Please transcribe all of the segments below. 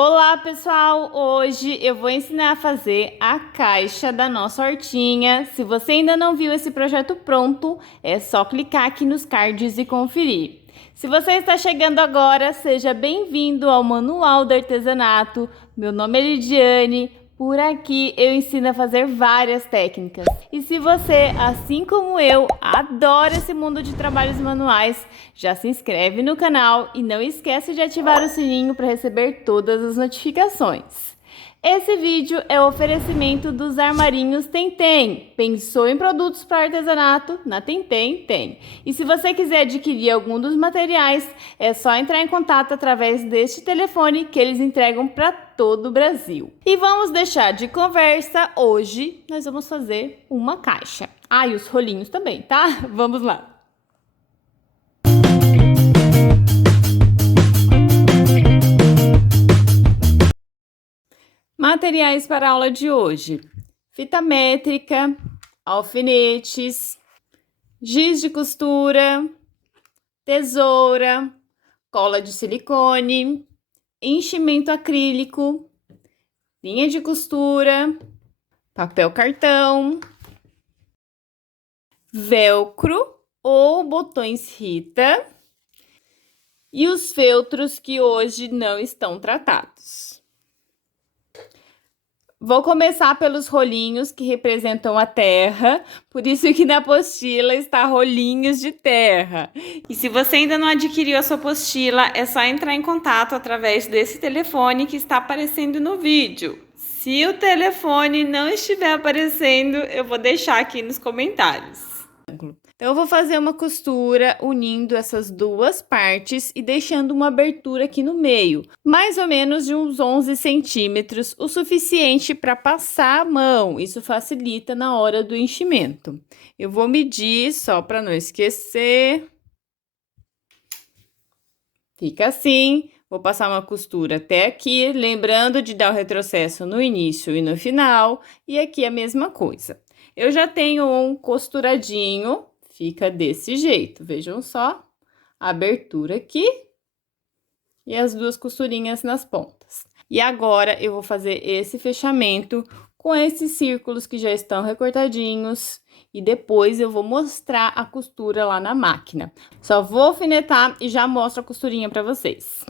Olá pessoal, hoje eu vou ensinar a fazer a caixa da nossa hortinha. Se você ainda não viu esse projeto pronto, é só clicar aqui nos cards e conferir. Se você está chegando agora, seja bem-vindo ao Manual do Artesanato. Meu nome é Lidiane. Por aqui eu ensino a fazer várias técnicas. E se você, assim como eu, adora esse mundo de trabalhos manuais, já se inscreve no canal e não esquece de ativar o sininho para receber todas as notificações. Esse vídeo é o oferecimento dos armarinhos Tentem. Pensou em produtos para artesanato? Na Tentem tem. E se você quiser adquirir algum dos materiais, é só entrar em contato através deste telefone que eles entregam para todo o Brasil. E vamos deixar de conversa, hoje nós vamos fazer uma caixa. E os rolinhos também, tá? Vamos lá! Materiais para a aula de hoje: fita métrica, alfinetes, giz de costura, tesoura, cola de silicone, enchimento acrílico, linha de costura, papel cartão, velcro ou botões Rita e os feltros que hoje não estão tratados. Vou começar pelos rolinhos que representam a terra, por isso que na apostila está rolinhos de terra. E se você ainda não adquiriu a sua apostila, é só entrar em contato através desse telefone que está aparecendo no vídeo. Se o telefone não estiver aparecendo, eu vou deixar aqui nos comentários. Então, eu vou fazer uma costura unindo essas duas partes e deixando uma abertura aqui no meio, mais ou menos de uns 11 centímetros, o suficiente para passar a mão. Isso facilita na hora do enchimento. Eu vou medir só para não esquecer. Fica assim. Vou passar uma costura até aqui, lembrando de dar o retrocesso no início e no final, e aqui a mesma coisa. Eu já tenho um costuradinho. Fica desse jeito, vejam só, a abertura aqui e as duas costurinhas nas pontas. E agora, eu vou fazer esse fechamento com esses círculos que já estão recortadinhos e depois eu vou mostrar a costura lá na máquina. Só vou alfinetar e já mostro a costurinha para vocês.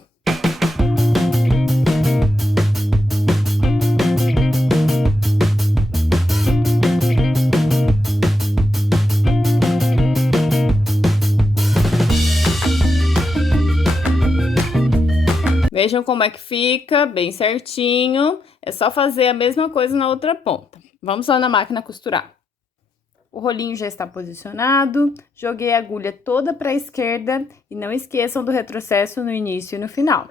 Vejam como é que fica, bem certinho. É só fazer a mesma coisa na outra ponta. Vamos lá na máquina costurar. O rolinho já está posicionado. Joguei a agulha toda para a esquerda e não esqueçam do retrocesso no início e no final.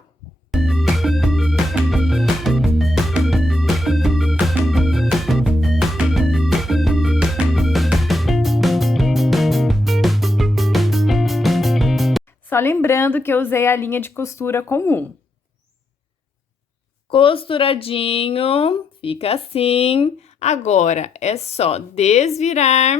Só lembrando que eu usei a linha de costura comum. Costuradinho, fica assim. Agora, é só desvirar.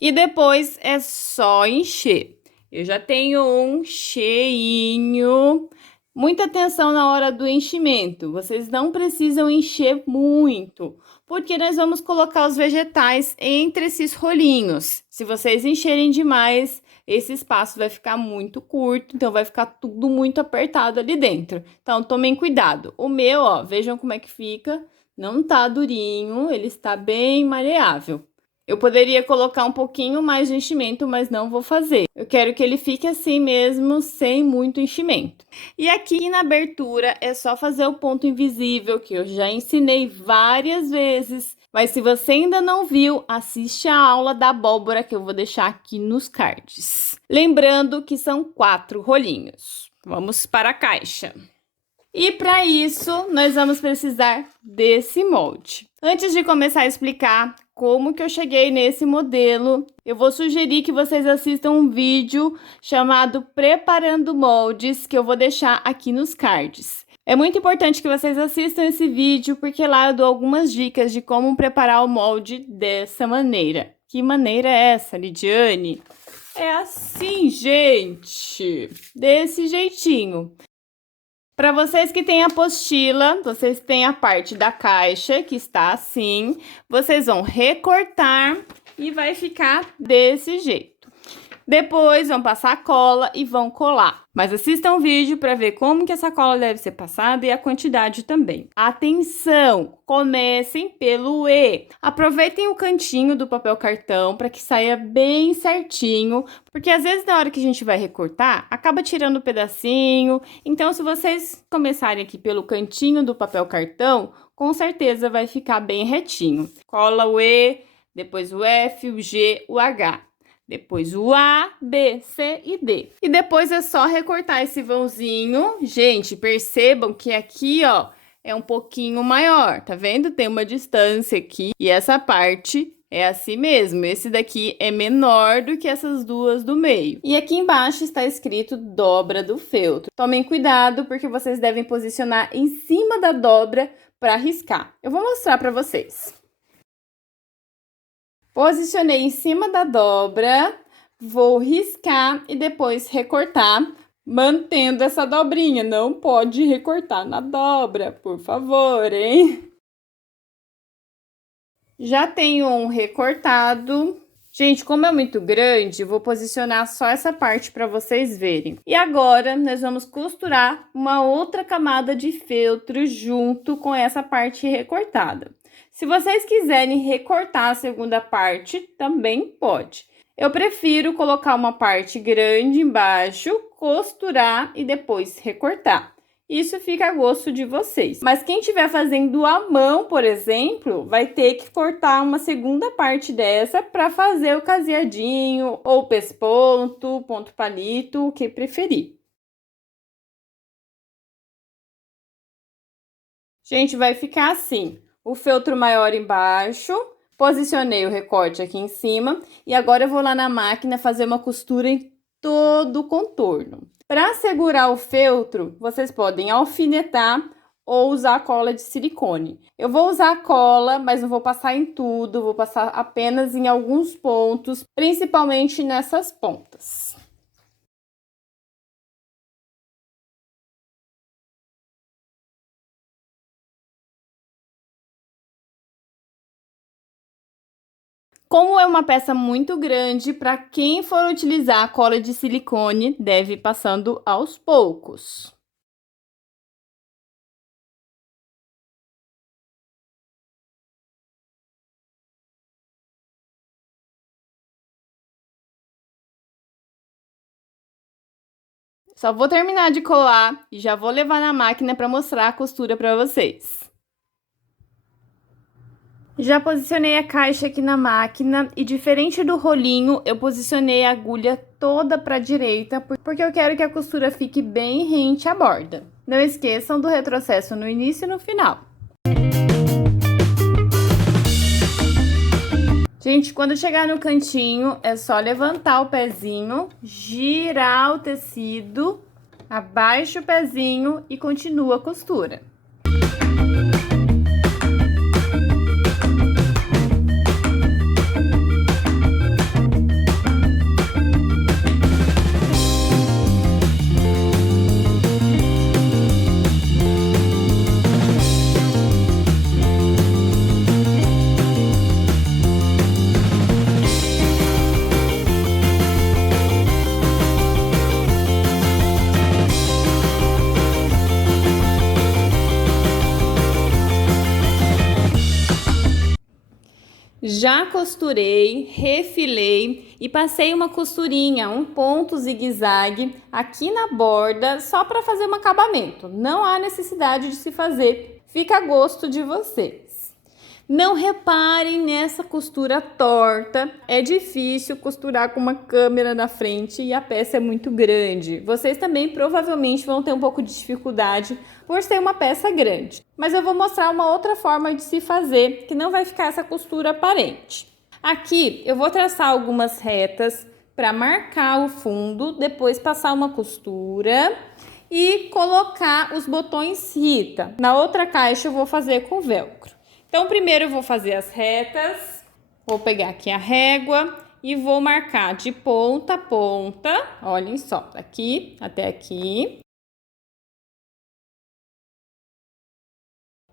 E depois é só encher. Eu já tenho um cheinho. Muita atenção na hora do enchimento. Vocês não precisam encher muito, porque nós vamos colocar os vegetais entre esses rolinhos. Se vocês encherem demais, esse espaço vai ficar muito curto, então vai ficar tudo muito apertado ali dentro. Então, tomem cuidado. O meu, ó, vejam como é que fica. Não tá durinho, ele está bem maleável. Eu poderia colocar um pouquinho mais de enchimento, mas não vou fazer. Eu quero que ele fique assim mesmo, sem muito enchimento. E aqui na abertura é só fazer o ponto invisível, que eu já ensinei várias vezes. Mas se você ainda não viu, assiste a aula da abóbora que eu vou deixar aqui nos cards. Lembrando que são 4 rolinhos. Vamos para a caixa. E para isso, nós vamos precisar desse molde. Antes de começar a explicar como que eu cheguei nesse modelo, eu vou sugerir que vocês assistam um vídeo chamado Preparando Moldes, que eu vou deixar aqui nos cards. É muito importante que vocês assistam esse vídeo, porque lá eu dou algumas dicas de como preparar o molde dessa maneira. Que maneira é essa, Lidiane? É assim, gente, desse jeitinho. Para vocês que têm apostila, vocês têm a parte da caixa que está assim, vocês vão recortar e vai ficar desse jeito. Depois vão passar a cola e vão colar. Mas assistam o vídeo para ver como que essa cola deve ser passada e a quantidade também. Atenção! Comecem pelo E. Aproveitem o cantinho do papel cartão para que saia bem certinho, porque às vezes na hora que a gente vai recortar, acaba tirando um pedacinho. Então, se vocês começarem aqui pelo cantinho do papel cartão, com certeza vai ficar bem retinho. Cola o E, depois o F, o G, o H. Depois o A, B, C e D. E depois é só recortar esse vãozinho. Gente, percebam que aqui, ó, é um pouquinho maior, tá vendo? Tem uma distância aqui e essa parte é assim mesmo. Esse daqui é menor do que essas duas do meio. E aqui embaixo está escrito dobra do feltro. Tomem cuidado porque vocês devem posicionar em cima da dobra para riscar. Eu vou mostrar para vocês. Posicionei em cima da dobra, vou riscar e depois recortar, mantendo essa dobrinha. Não pode recortar na dobra, por favor, hein? Já tenho um recortado. Gente, como é muito grande, vou posicionar só essa parte para vocês verem. E agora, nós vamos costurar uma outra camada de feltro junto com essa parte recortada. Se vocês quiserem recortar a segunda parte, também pode. Eu prefiro colocar uma parte grande embaixo, costurar e depois recortar. Isso fica a gosto de vocês. Mas quem estiver fazendo à mão, por exemplo, vai ter que cortar uma segunda parte dessa para fazer o caseadinho ou pesponto, ponto palito, o que preferir. Gente, vai ficar assim. O feltro maior embaixo, posicionei o recorte aqui em cima e agora eu vou lá na máquina fazer uma costura em todo o contorno. Para segurar o feltro, vocês podem alfinetar ou usar cola de silicone. Eu vou usar a cola, mas não vou passar em tudo, vou passar apenas em alguns pontos, principalmente nessas pontas. Como é uma peça muito grande, para quem for utilizar a cola de silicone, deve ir passando aos poucos. Só vou terminar de colar e já vou levar na máquina para mostrar a costura para vocês. Já posicionei a caixa aqui na máquina e, diferente do rolinho, eu posicionei a agulha toda para a direita, porque eu quero que a costura fique bem rente à borda. Não esqueçam do retrocesso no início e no final. Gente, quando chegar no cantinho, é só levantar o pezinho, girar o tecido, abaixa o pezinho e continua a costura. Já costurei, refilei e passei uma costurinha, um ponto zigue-zague aqui na borda, só para fazer um acabamento. Não há necessidade de se fazer, fica a gosto de vocês. Não reparem nessa costura torta, é difícil costurar com uma câmera na frente e a peça é muito grande. Vocês também provavelmente vão ter um pouco de dificuldade por ser uma peça grande. Mas eu vou mostrar uma outra forma de se fazer, que não vai ficar essa costura aparente. Aqui eu vou traçar algumas retas para marcar o fundo, depois passar uma costura e colocar os botões Rita. Na outra caixa eu vou fazer com velcro. Então, primeiro eu vou fazer as retas, vou pegar aqui a régua e vou marcar de ponta a ponta, olhem só, daqui até aqui.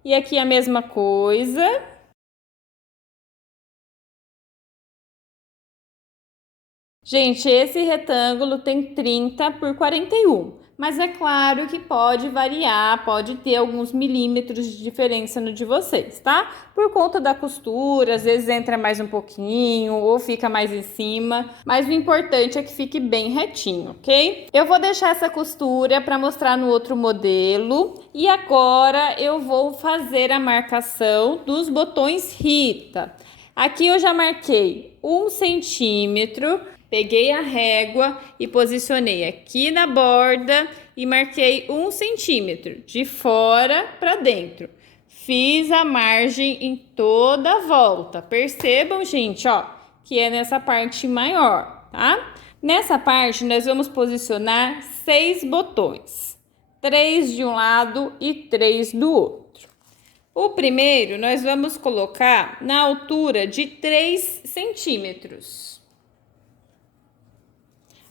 E aqui a mesma coisa. Gente, esse retângulo tem 30 por 41, mas é claro que pode variar, pode ter alguns milímetros de diferença no de vocês, tá? Por conta da costura, às vezes entra mais um pouquinho ou fica mais em cima, mas o importante é que fique bem retinho, ok? Eu vou deixar essa costura para mostrar no outro modelo e agora eu vou fazer a marcação dos botões Rita. Aqui eu já marquei 1 centímetro. Peguei a régua e posicionei aqui na borda e marquei 1 centímetro de fora para dentro. Fiz a margem em toda a volta. Percebam, gente, ó, que é nessa parte maior, tá? Nessa parte, nós vamos posicionar 6 botões. 3 de um lado e 3 do outro. O primeiro, nós vamos colocar na altura de 3 centímetros.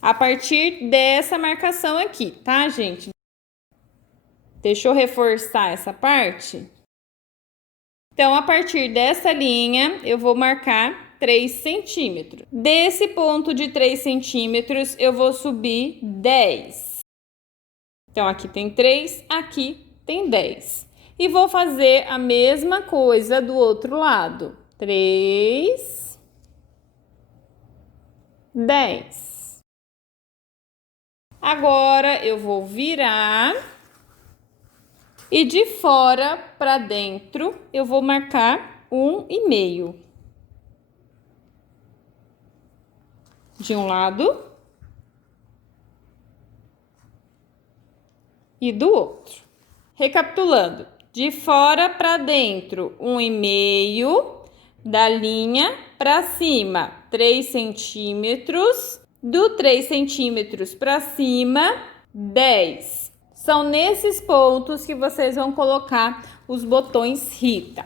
A partir dessa marcação aqui, tá, gente? Deixa eu reforçar essa parte. Então, a partir dessa linha, eu vou marcar 3 centímetros. Desse ponto de 3 centímetros, eu vou subir 10. Então, aqui tem 3, aqui tem 10. E vou fazer a mesma coisa do outro lado. 3, 10. Agora eu vou virar e de fora para dentro eu vou marcar 1,5 de um lado e do outro. Recapitulando, de fora para dentro 1,5, da linha para cima 3 centímetros. Do 3 centímetros para cima, 10. São nesses pontos que vocês vão colocar os botões Rita,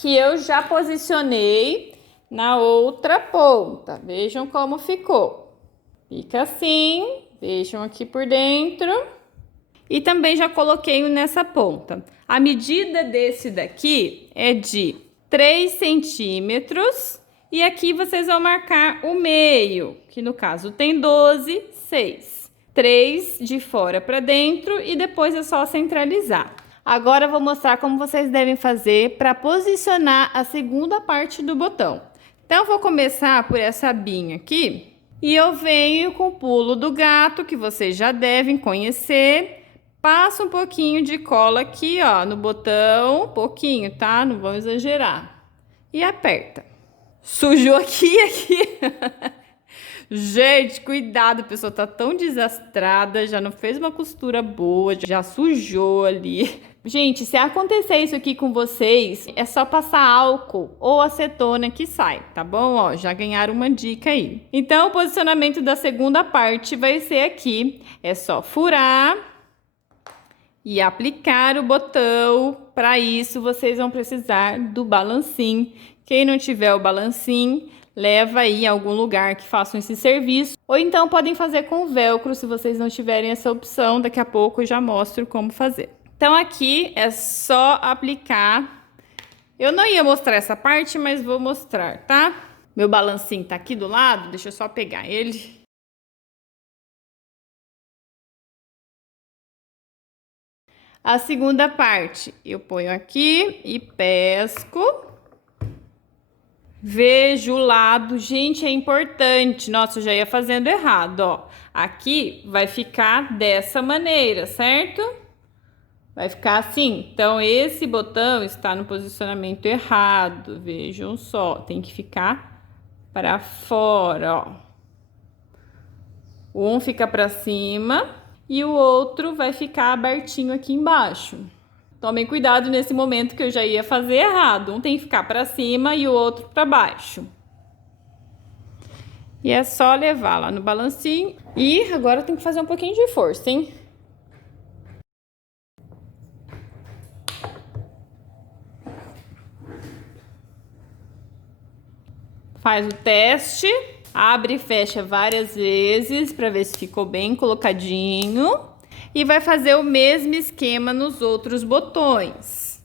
que eu já posicionei na outra ponta. Vejam como ficou. Fica assim, vejam aqui por dentro. E também já coloquei nessa ponta. A medida desse daqui é de 3 centímetros. E aqui vocês vão marcar o meio, que no caso tem 12, 6. 3 de fora para dentro e depois é só centralizar. Agora eu vou mostrar como vocês devem fazer para posicionar a segunda parte do botão. Então, eu vou começar por essa abinha aqui e eu venho com o pulo do gato, que vocês já devem conhecer. Passo um pouquinho de cola aqui, ó, no botão, um pouquinho, tá? Não vamos exagerar. E aperta. Sujou aqui. Gente, cuidado, a pessoa tá tão desastrada, já não fez uma costura boa, já sujou ali. Gente, se acontecer isso aqui com vocês, é só passar álcool ou acetona que sai, tá bom? Ó, já ganharam uma dica aí. Então, o posicionamento da segunda parte vai ser aqui. É só furar e aplicar o botão. Para isso, vocês vão precisar do balancim. Quem não tiver o balancim, leva aí em algum lugar que façam esse serviço. Ou então podem fazer com velcro, se vocês não tiverem essa opção. Daqui a pouco eu já mostro como fazer. Então, aqui é só aplicar. Eu não ia mostrar essa parte, mas vou mostrar, tá? Meu balancinho tá aqui do lado, deixa eu só pegar ele. A segunda parte, eu ponho aqui e pesco. Vejo o lado. Gente, é importante. Nossa, eu já ia fazendo errado, ó. Aqui vai ficar dessa maneira, certo? Vai ficar assim. Então, esse botão está no posicionamento errado. Vejam só, tem que ficar para fora, ó. Um fica para cima e o outro vai ficar abertinho aqui embaixo. Tomem cuidado nesse momento que eu já ia fazer errado. Um tem que ficar para cima e o outro para baixo. E é só levar lá no balancinho. E agora tem que fazer um pouquinho de força, hein? Faz o teste. Abre e fecha várias vezes para ver se ficou bem colocadinho. E vai fazer o mesmo esquema nos outros botões.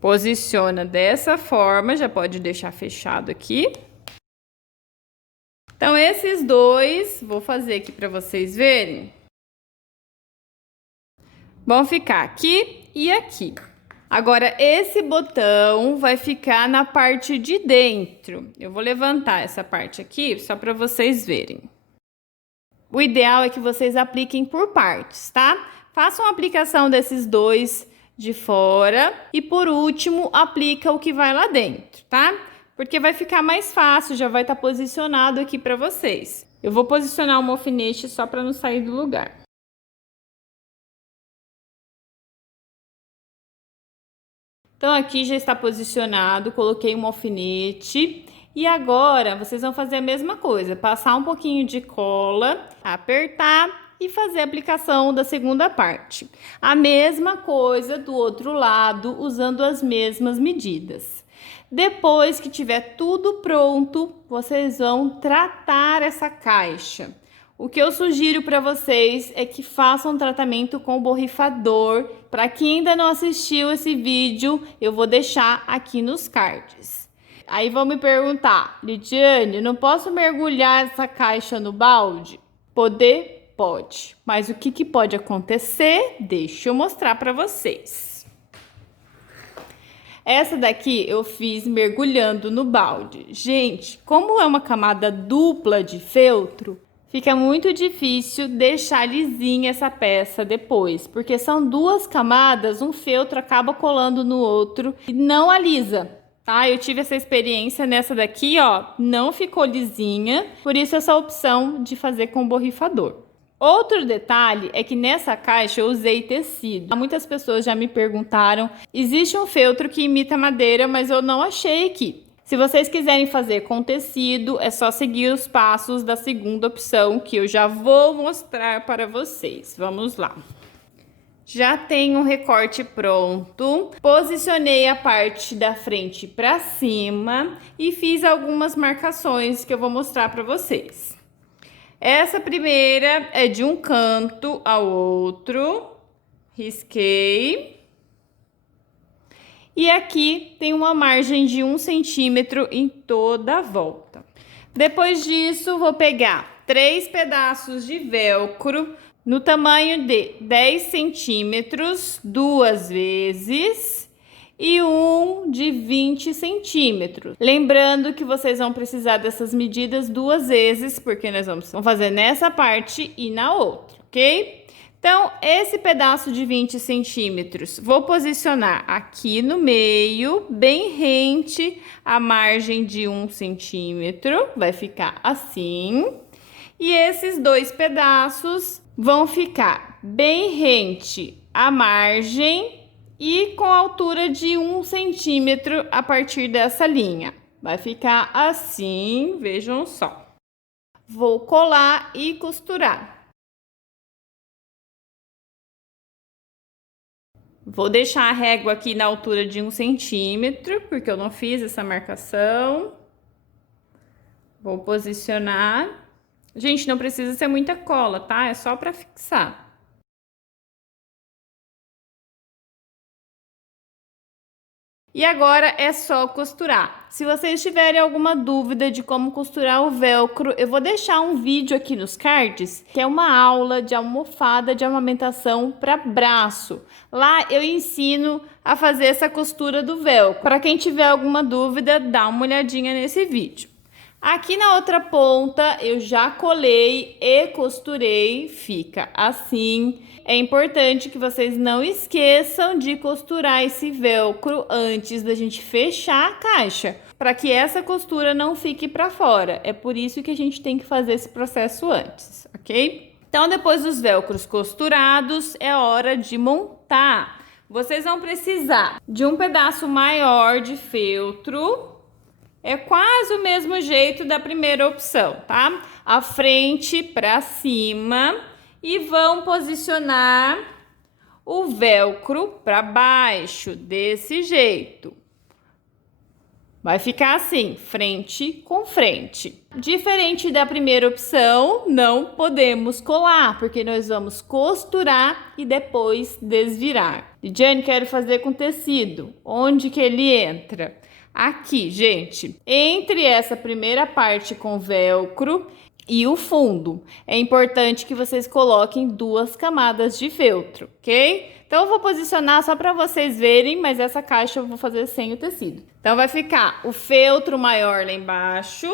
Posiciona dessa forma, já pode deixar fechado aqui. Então, esses dois, vou fazer aqui para vocês verem. Vão ficar aqui e aqui. Agora, esse botão vai ficar na parte de dentro. Eu vou levantar essa parte aqui só para vocês verem. O ideal é que vocês apliquem por partes, tá? Façam a aplicação desses dois de fora e, por último, aplica o que vai lá dentro, tá? Porque vai ficar mais fácil, já vai estar posicionado aqui para vocês. Eu vou posicionar o alfinete só para não sair do lugar. Então, aqui já está posicionado, coloquei um alfinete. E agora, vocês vão fazer a mesma coisa, passar um pouquinho de cola, apertar e fazer a aplicação da segunda parte. A mesma coisa do outro lado, usando as mesmas medidas. Depois que tiver tudo pronto, vocês vão tratar essa caixa. O que eu sugiro para vocês é que façam um tratamento com borrifador. Para quem ainda não assistiu esse vídeo, eu vou deixar aqui nos cards. Aí vão me perguntar, Lidiane, não posso mergulhar essa caixa no balde? Poder? Pode. Mas o que pode acontecer? Deixa eu mostrar para vocês. Essa daqui eu fiz mergulhando no balde. Gente, como é uma camada dupla de feltro, fica muito difícil deixar lisinha essa peça depois, porque são duas camadas, um feltro acaba colando no outro e não alisa, tá? Eu tive essa experiência nessa daqui, ó, não ficou lisinha, por isso essa opção de fazer com borrifador. Outro detalhe é que nessa caixa eu usei tecido. Muitas pessoas já me perguntaram, existe um feltro que imita madeira, mas eu não achei aqui. Se vocês quiserem fazer com tecido, é só seguir os passos da segunda opção, que eu já vou mostrar para vocês. Vamos lá. Já tenho um recorte pronto, posicionei a parte da frente para cima e fiz algumas marcações que eu vou mostrar para vocês. Essa primeira é de um canto ao outro, risquei. E aqui tem uma margem de 1 centímetro em toda a volta. Depois disso, vou pegar 3 pedaços de velcro no tamanho de 10 centímetros, 2 vezes, e um de 20 centímetros. Lembrando que vocês vão precisar dessas medidas 2 vezes, porque nós vamos fazer nessa parte e na outra, ok? Então, esse pedaço de 20 centímetros, vou posicionar aqui no meio, bem rente à margem de 1 centímetro, vai ficar assim. E esses 2 pedaços vão ficar bem rente à margem e com altura de 1 centímetro a partir dessa linha. Vai ficar assim, vejam só. Vou colar e costurar. Vou deixar a régua aqui na altura de 1 centímetro, porque eu não fiz essa marcação. Vou posicionar. Gente, não precisa ser muita cola, tá? É só para fixar. E agora é só costurar. Se vocês tiverem alguma dúvida de como costurar o velcro, eu vou deixar um vídeo aqui nos cards, que é uma aula de almofada de amamentação para braço. Lá eu ensino a fazer essa costura do velcro. Para quem tiver alguma dúvida, dá uma olhadinha nesse vídeo. Aqui na outra ponta eu já colei e costurei, fica assim. É importante que vocês não esqueçam de costurar esse velcro antes da gente fechar a caixa, para que essa costura não fique para fora. É por isso que a gente tem que fazer esse processo antes, ok? Então, depois dos velcros costurados, é hora de montar. Vocês vão precisar de um pedaço maior de feltro. É quase o mesmo jeito da primeira opção, tá? A frente para cima e vão posicionar o velcro para baixo, desse jeito. Vai ficar assim, frente com frente. Diferente da primeira opção, não podemos colar, porque nós vamos costurar e depois desvirar. Lidiane, quero fazer com tecido. Onde que ele entra? Aqui, gente, entre essa primeira parte com velcro e o fundo. É importante que vocês coloquem 2 camadas de feltro, ok? Então, eu vou posicionar só para vocês verem, mas essa caixa eu vou fazer sem o tecido. Então, vai ficar o feltro maior lá embaixo,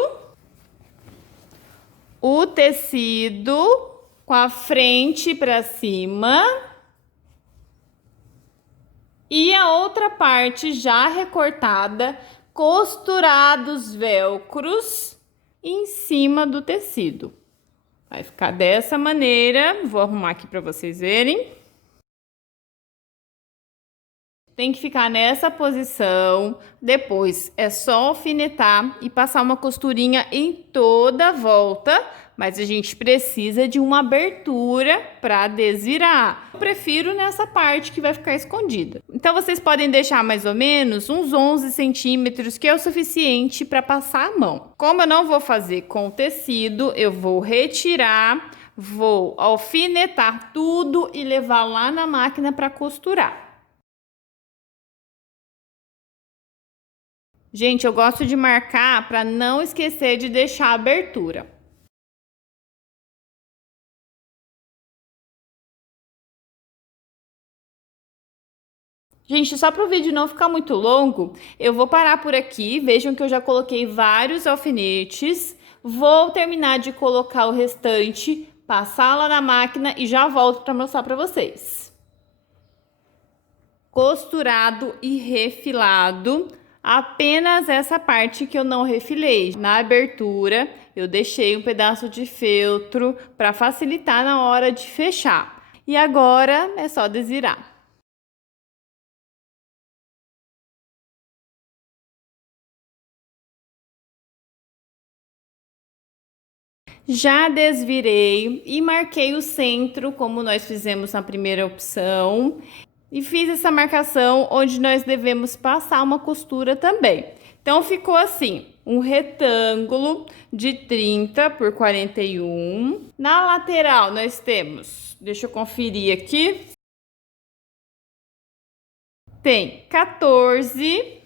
o tecido com a frente para cima e a outra parte já recortada, costurados velcros em cima do tecido. Vai ficar dessa maneira. Vou arrumar aqui para vocês verem. Tem que ficar nessa posição. Depois é só alfinetar e passar uma costurinha em toda a volta. Mas a gente precisa de uma abertura para desvirar. Eu prefiro nessa parte que vai ficar escondida. Então, vocês podem deixar mais ou menos uns 11 centímetros, que é o suficiente para passar a mão. Como eu não vou fazer com o tecido, eu vou retirar, vou alfinetar tudo e levar lá na máquina para costurar. Gente, eu gosto de marcar para não esquecer de deixar a abertura. Gente, só para o vídeo não ficar muito longo, eu vou parar por aqui. Vejam que eu já coloquei vários alfinetes. Vou terminar de colocar o restante, passar lá na máquina e já volto para mostrar para vocês. Costurado e refilado. Apenas essa parte que eu não refilei. Na abertura, eu deixei um pedaço de feltro para facilitar na hora de fechar. E agora é só desvirar. Já desvirei e marquei o centro, como nós fizemos na primeira opção. E fiz essa marcação onde nós devemos passar uma costura também. Então, ficou assim, um retângulo de 30 por 41. Na lateral, nós temos, deixa eu conferir aqui, tem 14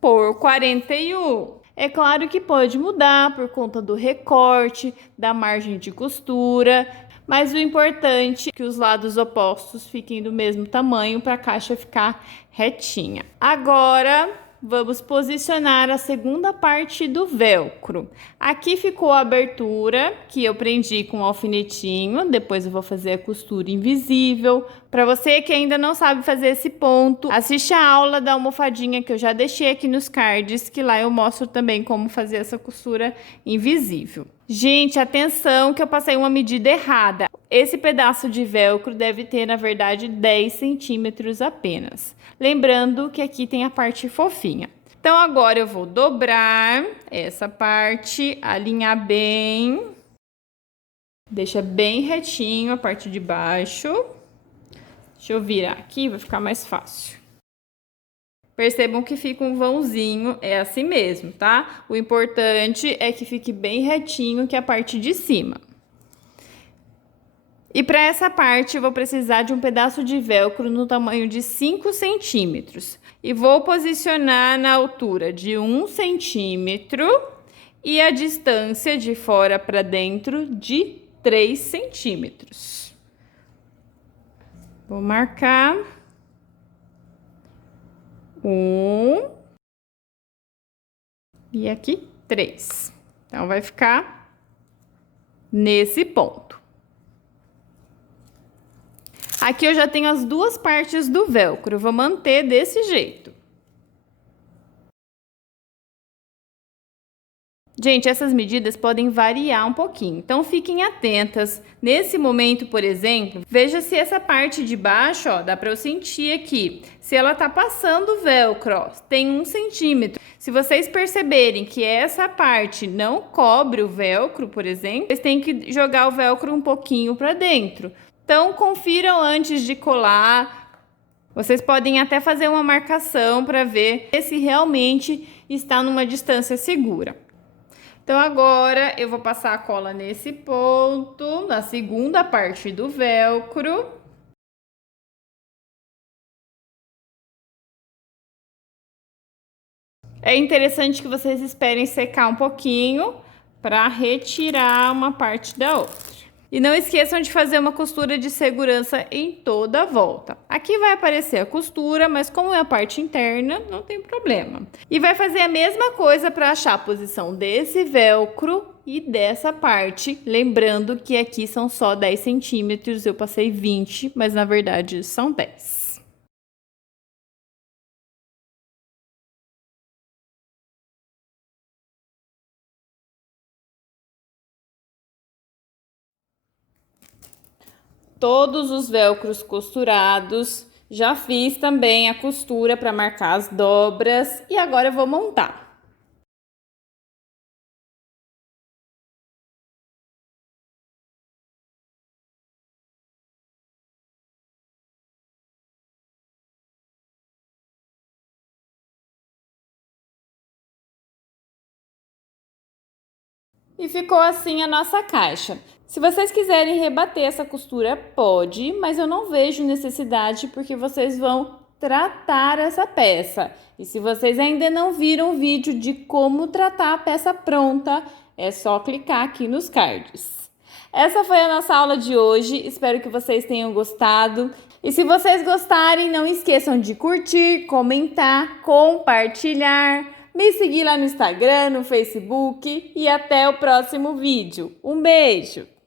por 41. É claro que pode mudar por conta do recorte, da margem de costura, mas o importante é que os lados opostos fiquem do mesmo tamanho para a caixa ficar retinha. Agora, vamos posicionar a segunda parte do velcro. Aqui ficou a abertura, que eu prendi com um alfinetinho. Depois eu vou fazer a costura invisível. Para você que ainda não sabe fazer esse ponto, assiste a aula da almofadinha que eu já deixei aqui nos cards, que lá eu mostro também como fazer essa costura invisível. Gente, atenção que eu passei uma medida errada. Esse pedaço de velcro deve ter, na verdade, 10 centímetros apenas. Lembrando que aqui tem a parte fofinha. Então, agora eu vou dobrar essa parte, alinhar bem. Deixa bem retinho a parte de baixo. Deixa eu virar aqui, vai ficar mais fácil. Percebam que fica um vãozinho, é assim mesmo, tá? O importante é que fique bem retinho, que é a parte de cima. E para essa parte, eu vou precisar de um pedaço de velcro no tamanho de 5 centímetros. E vou posicionar na altura de 1 centímetro e a distância de fora para dentro de 3 centímetros. Vou marcar 1 e aqui 3. Então, vai ficar nesse ponto. Aqui eu já tenho as duas partes do velcro, eu vou manter desse jeito. Gente, essas medidas podem variar um pouquinho, então fiquem atentas. Nesse momento, por exemplo, veja se essa parte de baixo, ó, dá para eu sentir aqui. Se ela tá passando o velcro, ó, tem 1 centímetro. Se vocês perceberem que essa parte não cobre o velcro, por exemplo, vocês têm que jogar o velcro um pouquinho para dentro. Então, confiram antes de colar. Vocês podem até fazer uma marcação para ver se realmente está numa distância segura. Então, agora eu vou passar a cola nesse ponto, na segunda parte do velcro. É interessante que vocês esperem secar um pouquinho para retirar uma parte da outra. E não esqueçam de fazer uma costura de segurança em toda a volta. Aqui vai aparecer a costura, mas como é a parte interna, não tem problema. E vai fazer a mesma coisa para achar a posição desse velcro e dessa parte. Lembrando que aqui são só 10 centímetros, eu passei 20, mas na verdade são 10. Todos os velcros costurados, já fiz também a costura para marcar as dobras e agora eu vou montar. E ficou assim a nossa caixa. Se vocês quiserem rebater essa costura, pode, mas eu não vejo necessidade porque vocês vão tratar essa peça. E se vocês ainda não viram o vídeo de como tratar a peça pronta, é só clicar aqui nos cards. Essa foi a nossa aula de hoje, espero que vocês tenham gostado. E se vocês gostarem, não esqueçam de curtir, comentar, compartilhar, me seguir lá no Instagram, no Facebook e até o próximo vídeo. Um beijo!